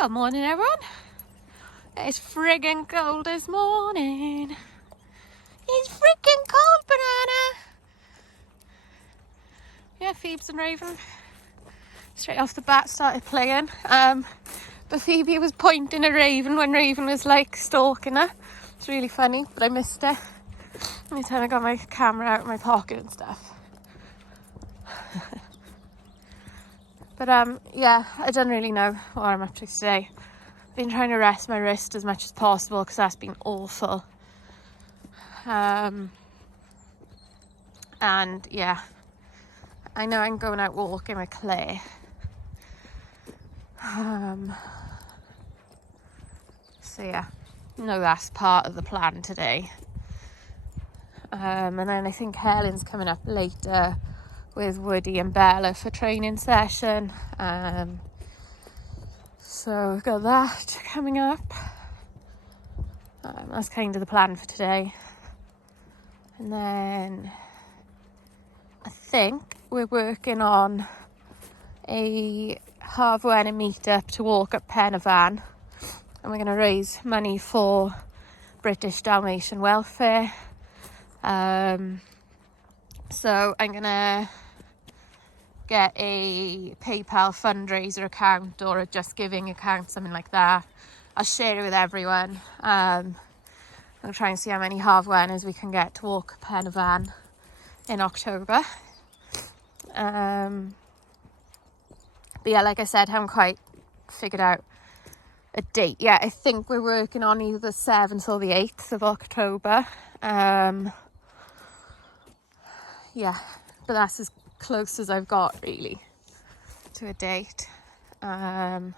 Good morning, everyone. It's friggin' cold this morning. It's freaking cold, Banana. Yeah, Phoebe's and Raven straight off the bat started playing. But Phoebe was pointing at Raven when Raven was like stalking her. It's really funny, but I missed her. Anytime I got my camera out of my pocket and stuff. But yeah, I don't really know what I'm up to today. I've been trying to rest my wrist as much as possible because that's been awful. And yeah, I know I'm going out walking with Claire. So yeah, no, that's part of the plan today. And then I think Helen's coming up later with Woody and Bella for training session. So we've got that coming up. That's kind of the plan for today. And then I think we're working on a half-hour meet-up to walk up Pen y Fan. And we're going to raise money for British Dalmatian welfare. So I'm going to get a PayPal fundraiser account or a Just Giving account, something like that. I'll share it with everyone. I'll try and see how many half-hours we can get to walk Pen y Fan in October. But yeah, like I said, I haven't quite figured out a date yet. I think we're working on either the 7th or the 8th of October. Yeah, but that's as close as I've got really to a date. So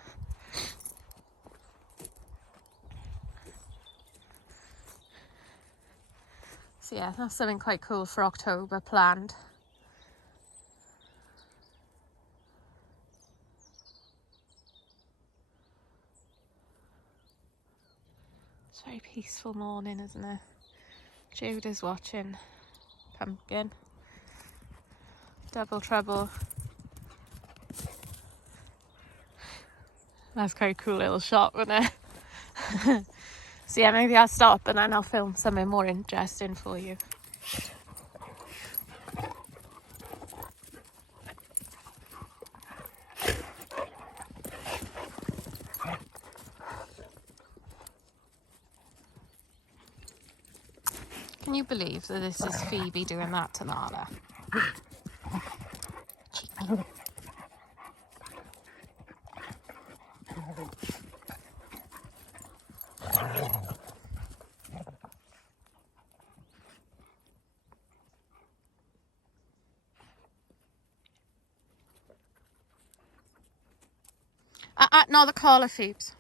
yeah, that's something quite cool for October planned. It's a very peaceful morning, isn't it? Judah's watching Pumpkin. Double Trouble. That's quite a cool little shot, wasn't it? So yeah, maybe I'll stop and then I'll film something more interesting for you. Can you believe that this is Phoebe doing that to Nala? No, the collar, Phoebes.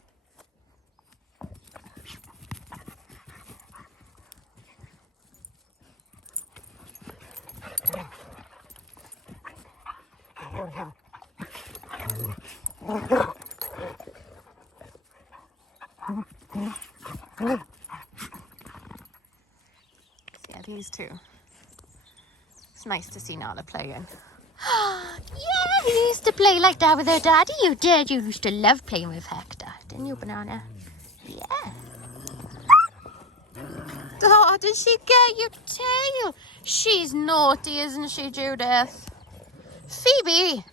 Yeah, these two. It's nice to see Nala playing. Yeah, you used to play like that with her daddy. You did. You used to love playing with Hector, didn't you, Banana? Yeah. Oh, did she get your tail? She's naughty, isn't she, Judith? Phoebe!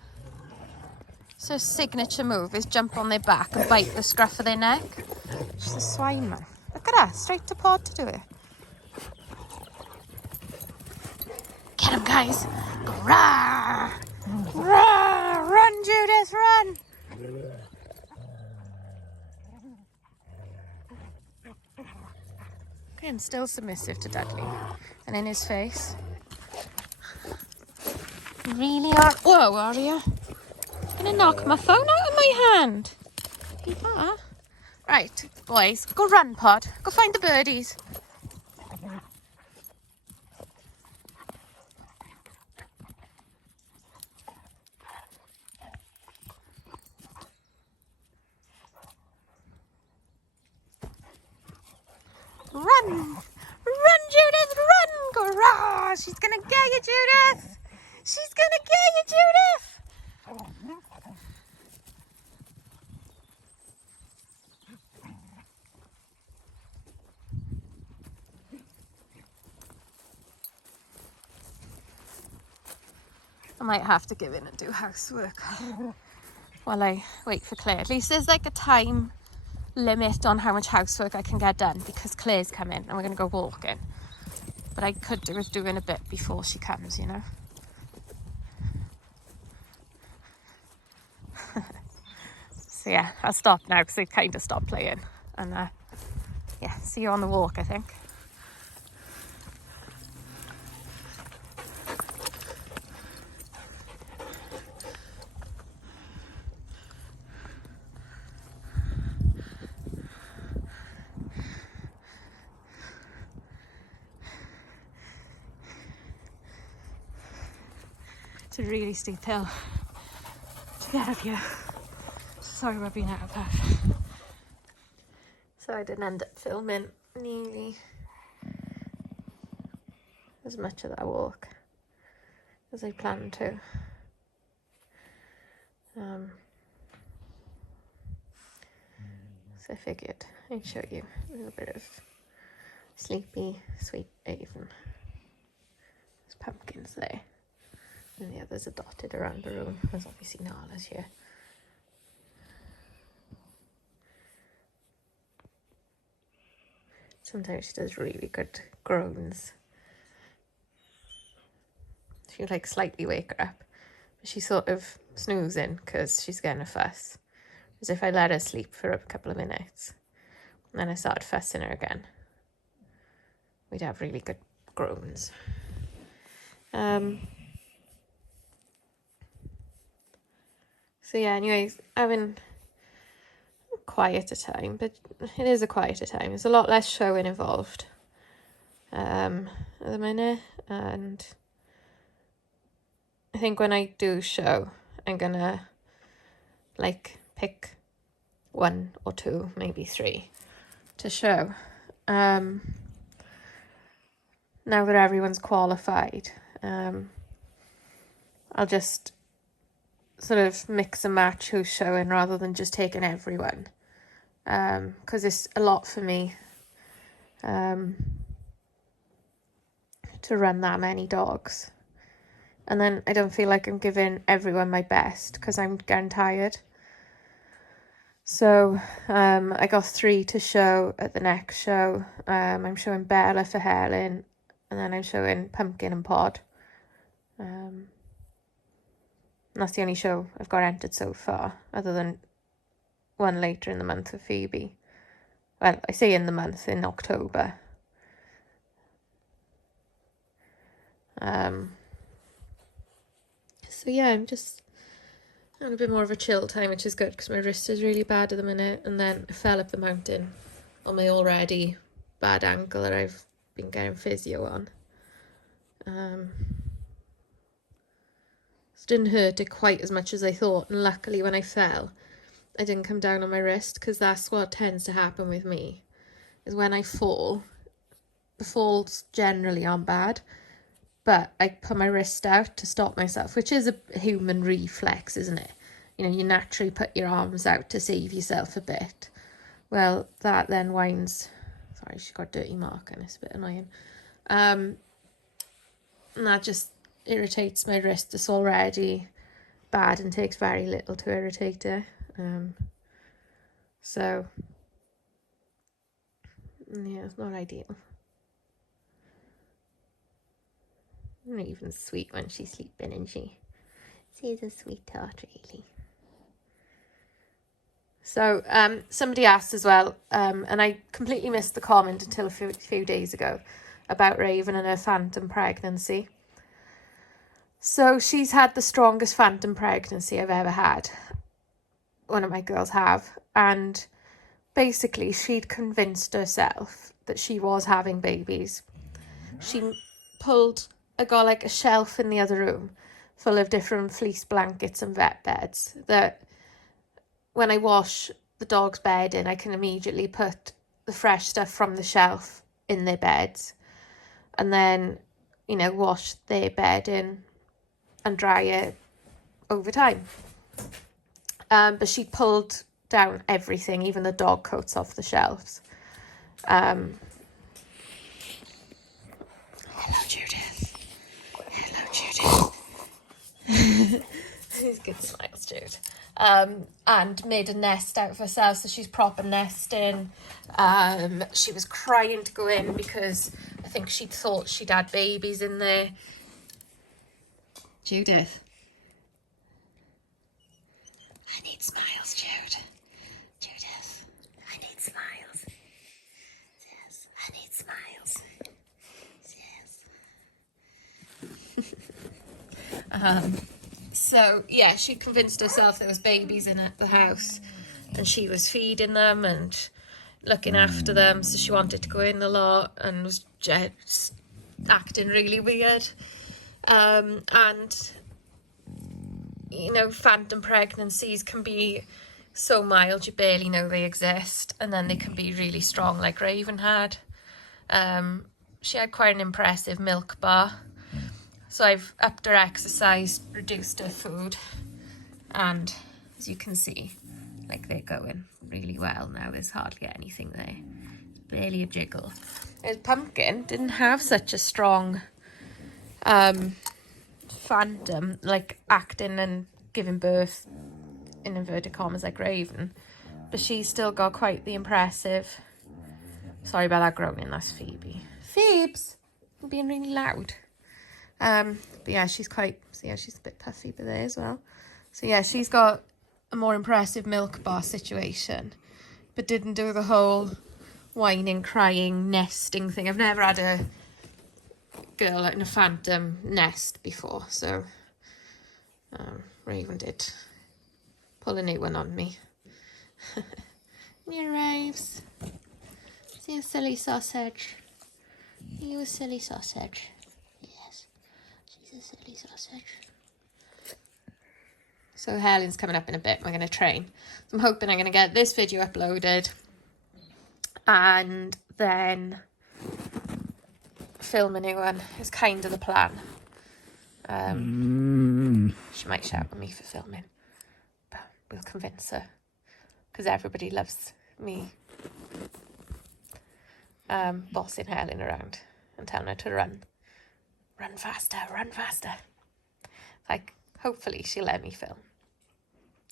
So signature move is jump on their back and bite the scruff of their neck. She's a swine, man. Look at her, straight to pod to do it. Get him, guys. Rah! Rah! Run, Judith, run! Okay, I'm still submissive to Dudley. And in his face. Really are. Whoa, are you? Gonna knock my phone out of my hand. You are. Right, boys, go run, Pod. Go find the birdies. Run! Run, Judith, run! Go rah! She's gonna get you, Judith! She's gonna get you, Judith! I might have to give in and do housework while I wait for Claire. At least there's like a time limit on how much housework I can get done because Claire's coming and we're going to go walking. But I could do with doing a bit before she comes, you know. So yeah, I'll stop now because they've kind of stopped playing. And yeah, see you on the walk, I think. It's a really steep hill to get up here. Sorry about being out of breath. So I didn't end up filming nearly as much of that walk as I planned to. So I figured I'd show you a little bit of Sleepy, Sweet Avon. There's pumpkins there. And the others are dotted around the room. There's obviously Nala's here. Sometimes she does really good groans. She'll like slightly wake her up. But she's sort of snoozing because she's getting a fuss. As if I let her sleep for a couple of minutes. And then I started fussing her again. We'd have really good groans. So yeah, anyways, having a quieter time, but it is a quieter time. There's a lot less showing involved at the minute, and I think when I do show, I'm gonna like pick 1 or 2, maybe 3 to show. Now that everyone's qualified, I'll just sort of mix and match who's showing rather than just taking everyone, because it's a lot for me to run that many dogs, and then I don't feel like I'm giving everyone my best because I'm getting tired. So I got 3 to show at the next show. I'm showing Bella for Helen, and then I'm showing Pumpkin and Pod. And that's the only show I've got entered so far, other than one later in the month with Phoebe. Well, I say in the month, in October. So yeah, I'm just having a bit more of a chill time, which is good because my wrist is really bad at the minute. And then I fell up the mountain on my already bad ankle that I've been getting physio on. It didn't hurt it quite as much as I thought, and luckily when I fell I didn't come down on my wrist, because that's what tends to happen with me, is when I fall, the falls generally aren't bad, but I put my wrist out to stop myself, which is a human reflex, isn't it? You know, you naturally put your arms out to save yourself a bit. Well, that then winds, sorry, she got a dirty mark and it's a bit annoying, and that just irritates my wrist. It's already bad and takes very little to irritate it. So yeah, it's not ideal. Not even sweet when she's sleeping, isn't she? She's a sweetheart, really. So somebody asked as well, and I completely missed the comment until a few days ago, about Raven and her phantom pregnancy. So she's had the strongest phantom pregnancy I've ever had. One of my girls have. And basically she'd convinced herself that she was having babies. She got like a shelf in the other room full of different fleece blankets and vet beds that when I wash the dog's bed in, I can immediately put the fresh stuff from the shelf in their beds and then, you know, wash their bed in and dry it over time. But she pulled down everything, even the dog coats off the shelves. Hello, Judith. Hello, Judith. These good smiles, Jude. And made a nest out of herself, so she's proper nesting. She was crying to go in because I think she thought she'd had babies in there. Judith. I need smiles, Jude. Judith, I need smiles. Yes, I need smiles. Yes. So, yeah, she convinced herself there was babies in the house and she was feeding them and looking after them, so she wanted to go in a lot and was just acting really weird. And, you know, phantom pregnancies can be so mild you barely know they exist, and then they can be really strong like Raven had. She had quite an impressive milk bar. So I've upped her exercise, reduced her food, and as you can see, like, they're going really well now. There's hardly anything there, barely a jiggle. There's Pumpkin didn't have such a strong phantom, like acting and giving birth in inverted commas like Raven, but she's still got quite the impressive. Sorry about that groaning, that's Phoebe. Phoebes, I'm being really loud. But yeah, she's quite, so yeah, she's a bit puffy but there as well. So yeah, she's got a more impressive milk bar situation, but didn't do the whole whining, crying, nesting thing. I've never had a girl in a phantom nest before, so Raven did pull a new one on me. Here arrives. See a silly sausage. Are you a silly sausage? Yes. She's a silly sausage. So Helen's coming up in a bit. We're going to train. So I'm hoping I'm going to get this video uploaded and then film a new one is kind of the plan. She might shout at me for filming, but we'll convince her because everybody loves me bossing Helen around and telling her to run faster, run faster. Like, hopefully she'll let me film.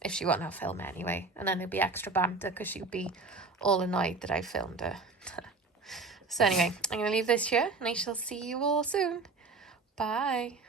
If she won't, I'll film anyway, and then it'll be extra banter because she'll be all annoyed that I filmed her. So anyway, I'm going to leave this here and I shall see you all soon. Bye.